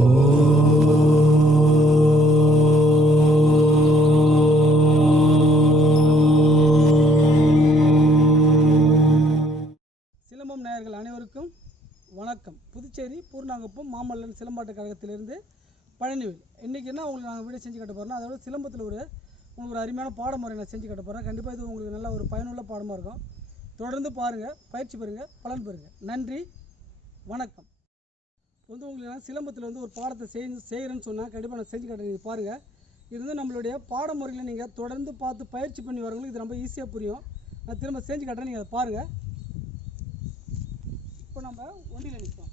சிலம்பம் நேயர்கள் அனைவருக்கும் வணக்கம். புதுச்சேரி பூர்ணாங்குப்பம் மாமல்லன் சிலம்பாட்ட கழகத்திலிருந்து பழனிவேல். இன்றைக்கி என்ன உங்களுக்கு நாங்கள் வீடியோ செஞ்சு கட்ட போகிறோம்னா அதோட சிலம்பத்தில் ஒரு உங்களுக்கு ஒரு அருமையான பாடமுறை நான் செஞ்சு கட்ட போகிறேன் கண்டிப்பாக இது உங்களுக்கு நல்ல ஒரு பயனுள்ள பாடமாக இருக்கும். தொடர்ந்து பாருங்கள் பயிற்சி பெறுங்க பலன் பெறுங்க. நன்றி வணக்கம். வந்து உங்களுக்கு சிலம்பத்தில் வந்து ஒரு பாடத்தை செஞ்சு செய்கிறேன்னு சொன்னால் கண்டிப்பாக நான் செஞ்சு காட்டுறேன். நீங்கள் பாருங்கள் இது வந்து நம்மளுடைய பாடமுறைகளை நீங்கள் தொடர்ந்து பார்த்து பயிற்சி பண்ணி வரவங்களுக்கு இது ரொம்ப ஈஸியாக புரியும். நான் திரும்ப செஞ்சு காட்டுறேன். நீங்கள் அதை பாருங்கள் இப்போ நம்ம ஒண்டியில் நிற்போம்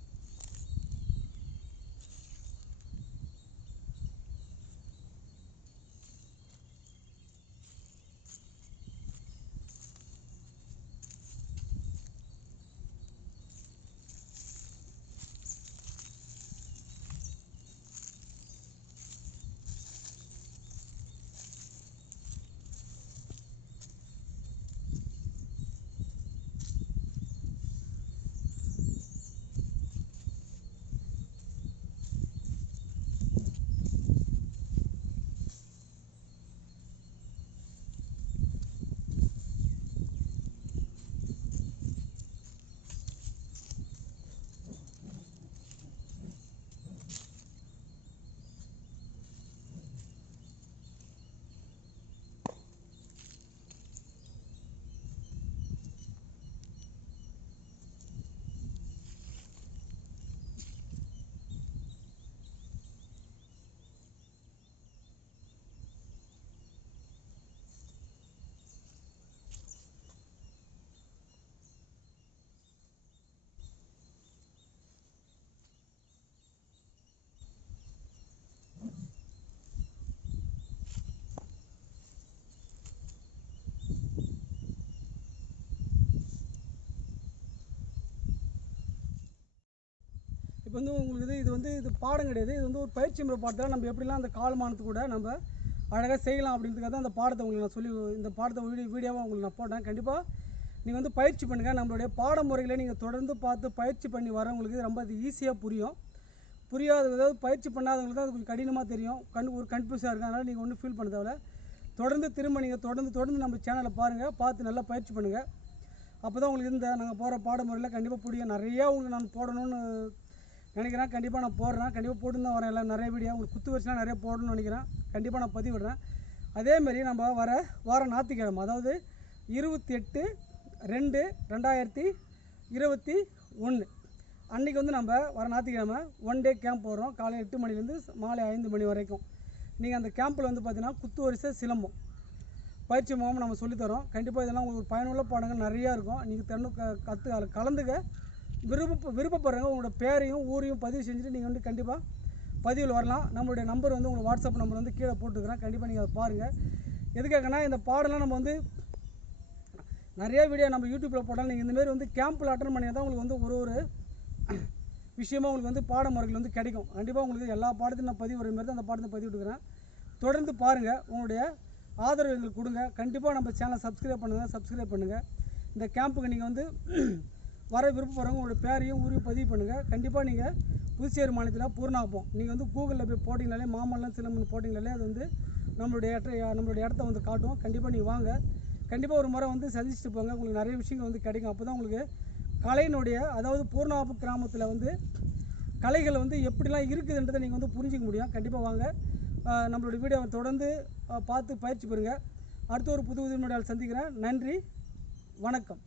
இப்போ வந்து உங்களுக்கு இது இது வந்து இது பாடம் கிடையாது. இது வந்து ஒரு பயிற்சி முறை பாடத்தில் நம்ம எப்படிலாம் அந்த காலமானது கூட நம்ம அழகாக செய்யலாம் அப்படின்றதுக்காக தான் அந்த பாடத்தை உங்களுக்கு நான் சொல்லி இந்த பாடத்தை வீடியோ வீடியோவாக உங்களுக்கு நான் போட்டேன். கண்டிப்பாக நீங்கள் வந்து பயிற்சி பண்ணுங்கள் நம்மளுடைய பாடமுறைகளை நீங்கள் தொடர்ந்து பார்த்து பயிற்சி பண்ணி வரவங்களுக்கு ரொம்ப அது ஈஸியாக புரியும். புரியாத அதாவது பயிற்சி பண்ணாதவங்களுக்கு தான் அது கொஞ்சம் கடினமாக தெரியும். கண் ஒரு கன்ஃபியூஸாக இருக்கும் அதனால் நீங்கள் ஒன்றும் ஃபீல் பண்ண தேவையில்ல. தொடர்ந்து திரும்ப நீங்கள் தொடர்ந்து தொடர்ந்து நம்ம சேனலை பாருங்கள் பார்த்து நல்லா பயிற்சி பண்ணுங்கள் அப்போ தான் உங்களுக்கு இந்த நாங்கள் போகிற பாடமுறையில் கண்டிப்பாக புரியும். நிறையா உங்களுக்கு நான் போடணும்னு நினைக்கிறேன். கண்டிப்பாக நான் போடுறேன். கண்டிப்பாக போட்டு தான் வரேன். எல்லாம் நிறைய வீடியோ உங்களுக்கு குத்து வச்சுலாம் நிறைய போடணும்னு நினைக்கிறேன். கண்டிப்பாக நான் பதிவிடுறேன். அதேமாரி நம்ம வர வார ஞாயிற்றுக்கிழமை அதாவது இருபத்தி எட்டு ரெண்டு ரெண்டாயிரத்தி இருபத்தி ஒன்று. அன்றைக்கி வந்து நம்ம வர ஞாயிற்றுக்கிழமை ஒன் டே கேம்ப் போடுறோம் காலை எட்டு மணிலேருந்து மாலை ஐந்து மணி வரைக்கும். நீங்கள் அந்த கேம்பில் வந்து பார்த்தீங்கன்னா குத்து வரிசை சிலம்பம். பயிற்சி மூலமாக நம்ம சொல்லித்தரோம். கண்டிப்பாக இதெல்லாம் உங்களுக்கு ஒரு பயனுள்ள பாடங்கள் நிறையா இருக்கும். நீங்கள் தென்னு க கற்று அதில் கலந்துக்க விருப்ப விருப்பப்படுறவங்க உங்களோட பேரையும் ஊரையும் பதிவு செஞ்சுட்டு நீங்கள் வந்து கண்டிப்பாக பதிவில் வரலாம். நம்மளுடைய நம்பர் வந்து உங்களுக்கு வாட்ஸ்அப் நம்பர் வந்து கீழே போட்டுக்கிறேன் கண்டிப்பாக நீங்கள் அதை பாருங்கள் எதுக்காகனா இந்த பாடலாம் நம்ம வந்து நிறைய வீடியோ நம்ம யூடியூப்பில் போட்டாலும் நீங்கள் இந்தமாரி வந்து கேம்பில் அட்டன் பண்ணி தான் உங்களுக்கு வந்து ஒரு ஒரு விஷயமாக உங்களுக்கு வந்து பாடமுறைகள் வந்து கிடைக்கும். கண்டிப்பாக உங்களுக்கு எல்லா பாடத்தையும் நான் பதிவு வர மாதிரி தான் அந்த பாடத்தை பதிவு விட்டுக்கிறேன். தொடர்ந்து பாருங்கள் உங்களுடைய ஆதரவு எங்களுக்கு கொடுங்க. கண்டிப்பாக நம்ம சேனலை சப்ஸ்கிரைப் பண்ணுங்கள் சப்ஸ்கிரைப் பண்ணுங்கள் இந்த கேம்புக்கு நீங்கள் வந்து வர விருப்பப்படுறவங்க உங்களோட பேரையும் ஊரையும் பதிவு பண்ணுங்கள் கண்டிப்பாக நீங்கள் புதுச்சேரி மாநிலத்தில் பூர்ணாப்போம் நீங்கள் வந்து கூகுளில் போய் போட்டிங்கனாலே மாமல்லம் சிலம்பன் போட்டிங்கனாலே அது வந்து நம்மளுடைய இடத்த நம்மளுடைய இடத்த வந்து காட்டும். கண்டிப்பாக நீங்கள் வாங்க. கண்டிப்பாக ஒரு முறை வந்து சந்திச்சுட்டு போங்க உங்களுக்கு நிறைய விஷயங்கள் வந்து கிடைக்கும். அப்போ தான் உங்களுக்கு கலையினுடைய அதாவது பூர்ணாப்பு கிராமத்தில் வந்து கலைகள் வந்து எப்படிலாம் இருக்குதுன்றதை நீங்கள் வந்து புரிஞ்சிக்க முடியும். கண்டிப்பாக வாங்க. நம்மளுடைய வீடியோவை தொடர்ந்து பார்த்து பயிற்சி பெறுங்க. அடுத்த ஒரு புது புது சந்திக்கிறேன். நன்றி. வணக்கம்.